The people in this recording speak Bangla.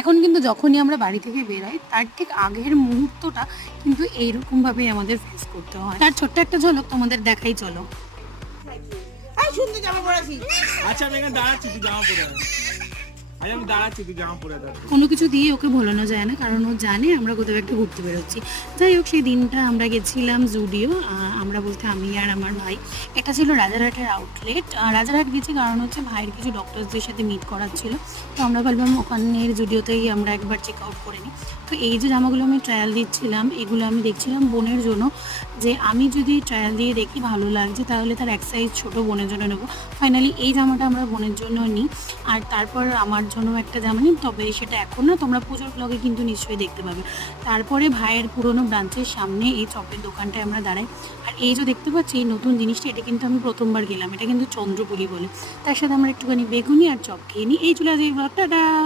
এখন কিন্তু যখনই আমরা বাড়ি থেকে বেরোই তার ঠিক আগের মুহূর্তটা কিন্তু এইরকমভাবেই আমাদের ফেস করতে হয়। তার ছোট্ট একটা ঝলক তোমাদের দেখাই, চলো। সুন্দর জামা পরেছি। আচ্ছা আমি এখানে দাঁড়াচ্ছি, তুই জামা পরে আয়। আরে আমি দাঁড়াচ্ছি, তুই জামা পরে আয়। কোনো কিছু দিয়ে ওকে ভোলানো যায় না, কারণ ও জানে আমরা কোথাও একটা ঘুরতে বেরোচ্ছি। যাই হোক, সেই দিনটা আমরা গেছিলাম জুডিও। আমরা বলতে আমি আর আমার ভাই। এটা ছিল রাজারহাটের আউটলেট। রাজারহাট গেছি কারণ হচ্ছে ভাইয়ের কিছু ডক্টরসদের সাথে মিট করার ছিল। তো আমরা ভাবলাম ওখানের জুডিওতেই আমরা একবার চেক আউট করে নিই। তো এই যে জামাগুলো আমি ট্রায়াল দিচ্ছিলাম, এগুলো আমি দেখছিলাম বোনের জন্য, যে আমি যদি ট্রায়াল দিয়ে দেখি ভালো লাগছে তাহলে তার এক সাইজ ছোটো বোনের জন্য নেবো। ফাইনালি এই জামাটা আমরা বোনের জন্য নিই। আর তারপর আমার জন্য একটা জামা নিই, তবে সেটা এখন না, তোমরা পুজোর ব্লগে কিন্তু নিশ্চয়ই দেখতে পাবে। তারপরে ভাইয়ের পুরনো ব্রাঞ্চের সামনে এই চপের দোকানটায় আমরা দাঁড়াই। আর এই যে দেখতে পাচ্ছি এই নতুন জিনিসটা, এটা কিন্তু আমি প্রথমবার গেলাম। এটা কিন্তু চন্দ্রপুলি বলে। তার সাথে আমরা একটুখানি বেগুনি আর চপ খেয়ে নিই। এই চলে আসে এই ব্লগটা।